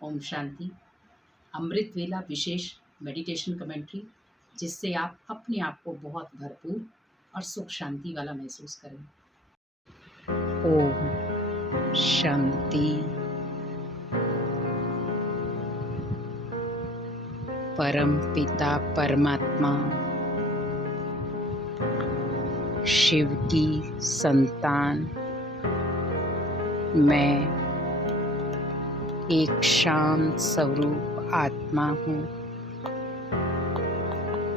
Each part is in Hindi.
ओम शांति। अमृत वेला विशेष मेडिटेशन कमेंट्री, जिससे आप अपने आप को बहुत भरपूर और सुख शांति वाला महसूस करें। ओम शांति। परम पिता परमात्मा शिव की संतान मैं एक शांत स्वरूप आत्मा हूँ।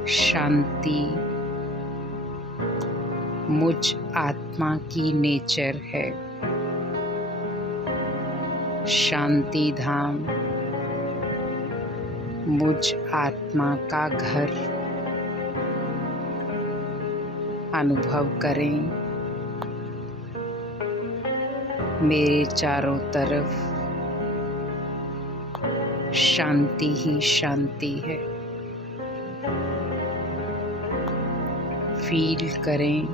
शांति मुझ आत्मा की नेचर है। शांति धाम मुझ आत्मा का घर। अनुभव करें, मेरे चारों तरफ शांति ही शांति है। फील करें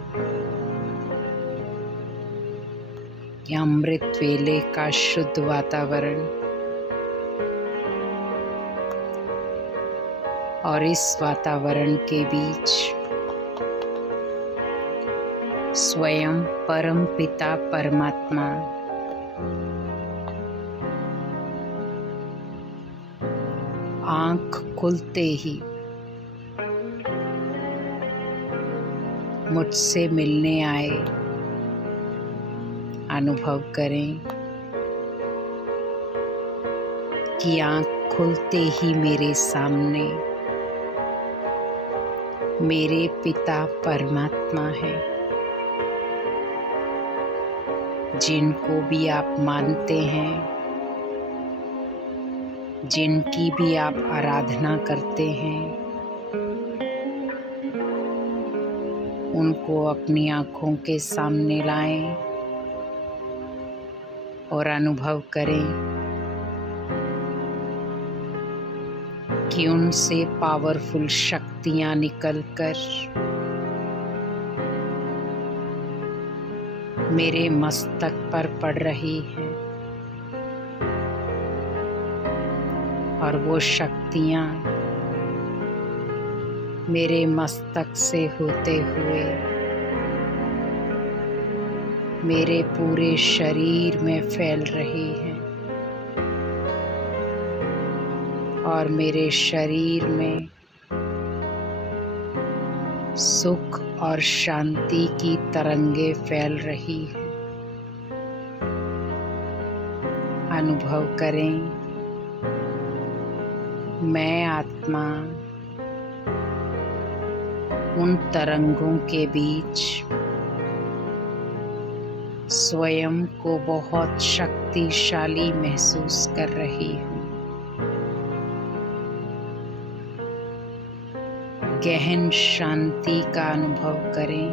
कि अमृत वेले का शुद्ध वातावरण और इस वातावरण के बीच स्वयं परम पिता परमात्मा आँख खुलते ही मुझसे मिलने आए। अनुभव करें कि आँख खुलते ही मेरे सामने मेरे पिता परमात्मा है, जिनको भी आप मानते हैं, जिनकी भी आप आराधना करते हैं, उनको अपनी आँखों के सामने लाएं और अनुभव करें कि उनसे पावरफुल शक्तियाँ निकलकर मेरे मस्तक पर पड़ रही हैं और वो शक्तियाँ मेरे मस्तक से होते हुए मेरे पूरे शरीर में फैल रही हैं और मेरे शरीर में सुख और शांति की तरंगे फैल रही हैं। अनुभव करें, मैं आत्मा उन तरंगों के बीच स्वयं को बहुत शक्तिशाली महसूस कर रही हूँ। गहन शांति का अनुभव करें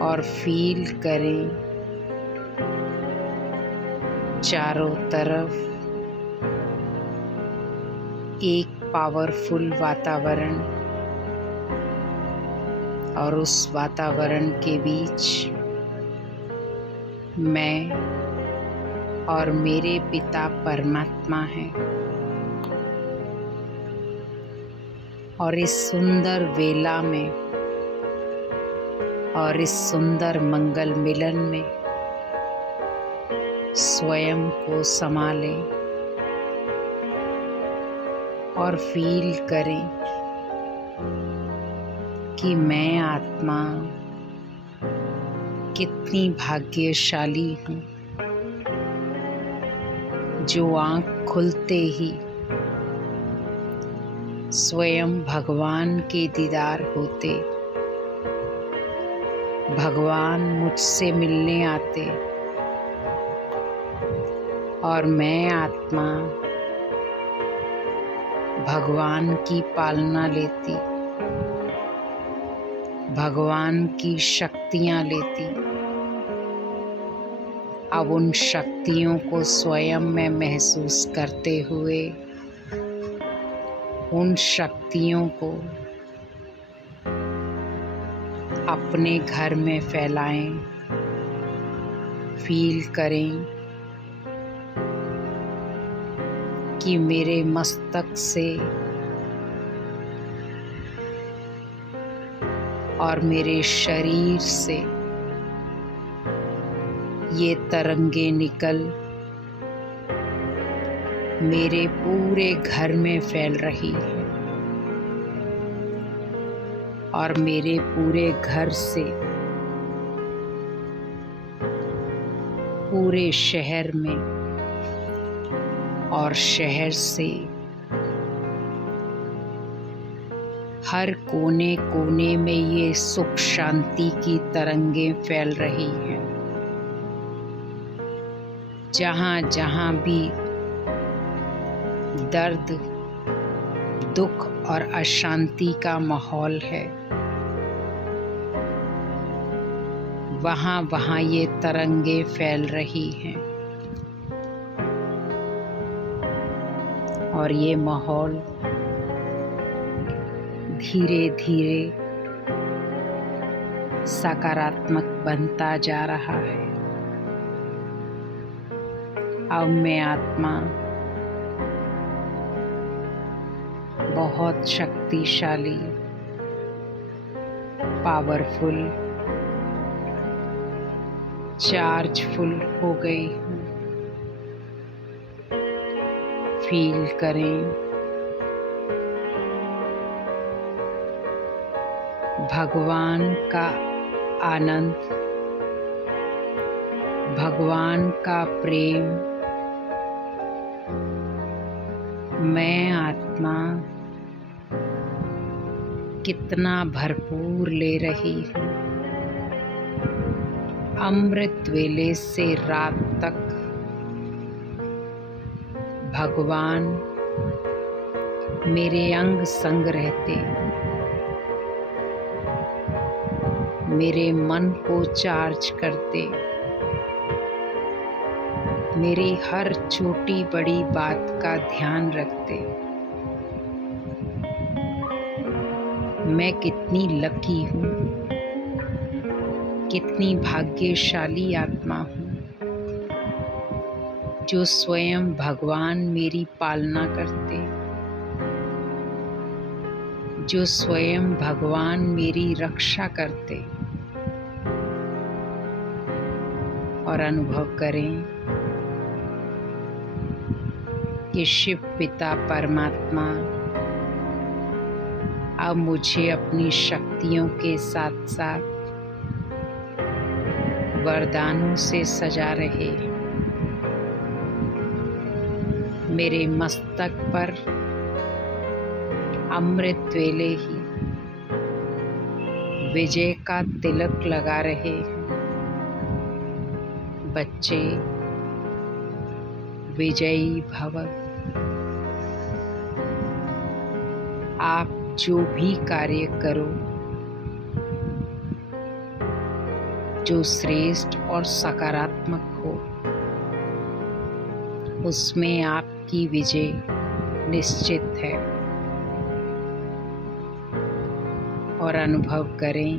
और फील करें चारों तरफ एक पावरफुल वातावरण और उस वातावरण के बीच मैं और मेरे पिता परमात्मा हैं। और इस सुंदर वेला में और इस सुंदर मंगल मिलन में स्वयं को संभालें और फील करें कि मैं आत्मा कितनी भाग्यशाली हूँ, जो आँख खुलते ही स्वयं भगवान के दीदार होते, भगवान मुझसे मिलने आते और मैं आत्मा भगवान की पालना लेती, भगवान की शक्तियाँ लेती। अब उन शक्तियों को स्वयं में महसूस करते हुए उन शक्तियों को अपने घर में फैलाएं। फील करें कि मेरे मस्तक से और मेरे शरीर से ये तरंगे निकल मेरे पूरे घर में फैल रही है और मेरे पूरे घर से पूरे शहर में और शहर से हर कोने कोने में ये सुख शांति की तरंगें फैल रही हैं। जहाँ जहाँ भी दर्द, दुख और अशांति का माहौल है, वहाँ वहाँ ये तरंगे फैल रही हैं और ये माहौल धीरे धीरे सकारात्मक बनता जा रहा है। अब मैं आत्मा बहुत शक्तिशाली, पावरफुल, चार्जफुल हो गई हूँ। फील करें भगवान का आनंद, भगवान का प्रेम मैं आत्मा कितना भरपूर ले रही हूँ। अमृत वेले से रात तक भगवान मेरे अंग संग रहते, मेरे मन को चार्ज करते, मेरी हर छोटी बड़ी बात का ध्यान रखते। मैं कितनी लकी हूँ, कितनी भाग्यशाली आत्मा हूँ जो स्वयं भगवान मेरी पालना करते, जो स्वयं भगवान मेरी रक्षा करते। और अनुभव करें कि शिव पिता परमात्मा अब मुझे अपनी शक्तियों के साथ साथ वरदानों से सजा रहे। मेरे मस्तक पर अमृत वेले ही विजय का तिलक लगा रहे हैं। बच्चे विजयी भव। आप जो भी कार्य करो जो श्रेष्ठ और सकारात्मक हो, उसमें आपकी विजय निश्चित है। और अनुभव करें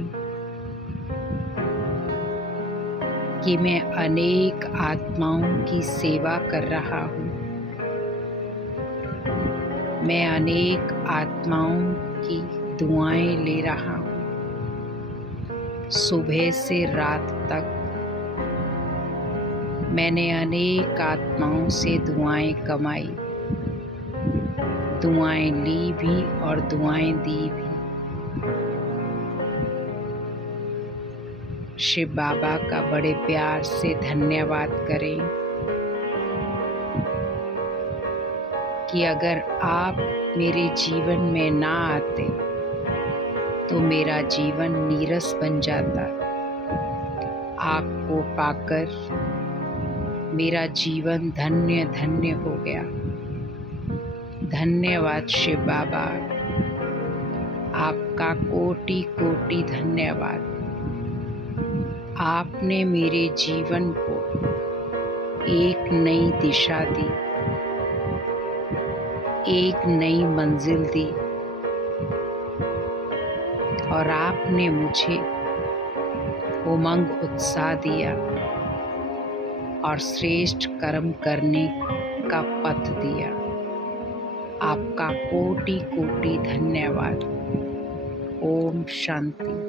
कि मैं अनेक आत्माओं की सेवा कर रहा हूँ। मैं अनेक आत्माओं की दुआएं ले रहा हूँ। सुबह से रात तक मैंने अनेक आत्माओं से दुआएं कमाई, दुआएं ली भी और दुआएं दी भी। शिव बाबा का बड़े प्यार से धन्यवाद करें कि अगर आप मेरे जीवन में ना आते तो मेरा जीवन नीरस बन जाता। आपको पाकर मेरा जीवन धन्य धन्य हो गया। धन्यवाद शिव बाबा, आपका कोटि कोटि धन्यवाद। आपने मेरे जीवन को एक नई दिशा दी, एक नई मंजिल दी और आपने मुझे उमंग उत्साह दिया और श्रेष्ठ कर्म करने का पथ दिया। कोटि कोटि धन्यवाद। ओम शांति।